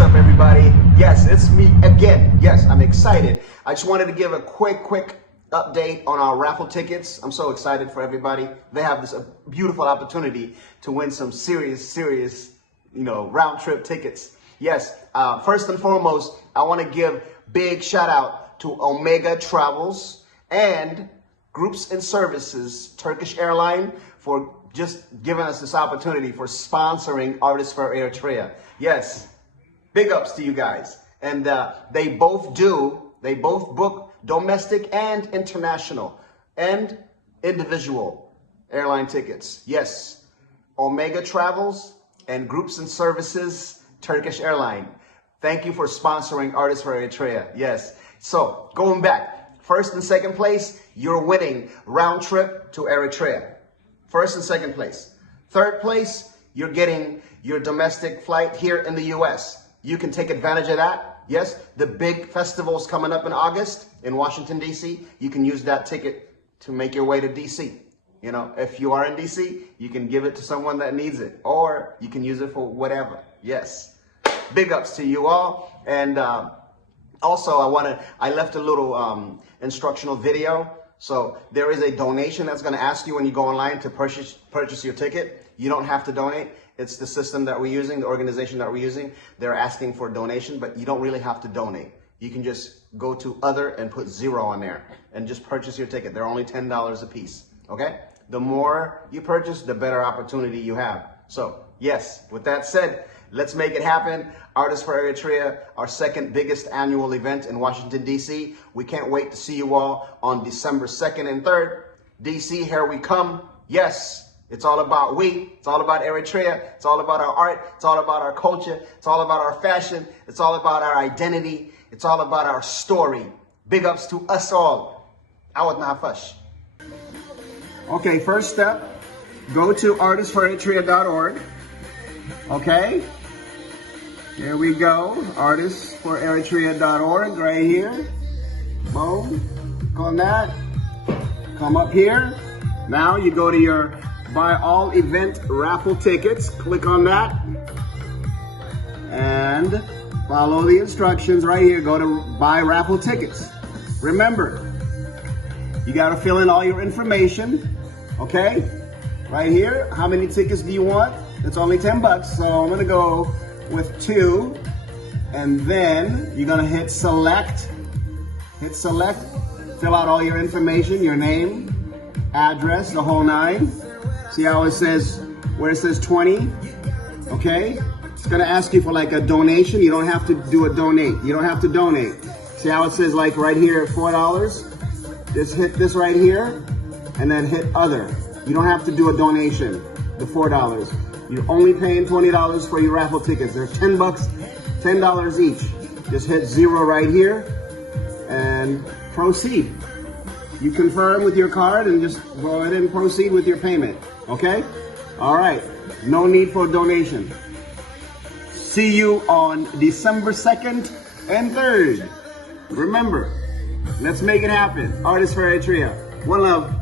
up, everybody? Yes, it's me again. Yes, I'm excited. I just wanted to give a quick update on our raffle tickets. I'm so excited for everybody. They have this beautiful opportunity to win some serious, round trip tickets. Yes, first and foremost, I want to give big shout out to Omega Travels and Groups and Services, Turkish airline, for just giving us this opportunity for sponsoring Artists for Eritrea. Yes, big ups to you guys. And they both book domestic and international and individual airline tickets. Yes, Omega Travels and Groups and Services, Turkish airline. Thank you for sponsoring Artists for Eritrea. Yes. So going back, first and second place, you're winning round trip to Eritrea. First and second place. Third place, you're getting your domestic flight here in the US. You can take advantage of that. Yes, the big festival's coming up in August in Washington, D.C. You can use that ticket to make your way to D.C. You know, if you are in D.C., you can give it to someone that needs it, or you can use it for whatever. Yes. Big ups to you all. And also, I left a little instructional video. So there is a donation that's going to ask you when you go online to purchase your ticket. You don't have to donate. It's the system that we're using, the organization that we're using. They're asking for a donation, but you don't really have to donate. You can just go to other and put 0 on there and just purchase your ticket. They're only $10 a piece. Okay? The more you purchase, the better opportunity you have. So yes, with that said, let's make it happen. Artists for Eritrea, our second biggest annual event in Washington, D.C. We can't wait to see you all on December 2nd and 3rd. D.C., here we come. Yes, it's all about it's all about Eritrea. It's all about our art. It's all about our culture. It's all about our fashion. It's all about our identity. It's all about our story. Big ups to us all. Awad nahafash. Okay, first step, go to artistsforeritrea.org. Okay? Here we go, artistsforeritrea.org right here. Boom, click on that. Come up here. Now you go to your buy all event raffle tickets. Click on that. And follow the instructions right here. Go to buy raffle tickets. Remember, you got to fill in all your information. Okay? Right here, how many tickets do you want? It's only $10, so I'm gonna go with 2, and then you're gonna hit select, fill out all your information, your name, address, the whole 9. See how it says, where it says 20, okay? It's gonna ask you for like a donation. You don't have to do a donate. You don't have to donate. See how it says like right here, $4? Just hit this right here, and then hit other. You don't have to do a donation, the $4. You're only paying $20 for your raffle tickets. There's $10, $10 each. Just hit 0 right here and proceed. You confirm with your card and just go ahead and proceed with your payment. Okay? All right. No need for a donation. See you on December 2nd and 3rd. Remember, let's make it happen. Artists for Eritrea. One love.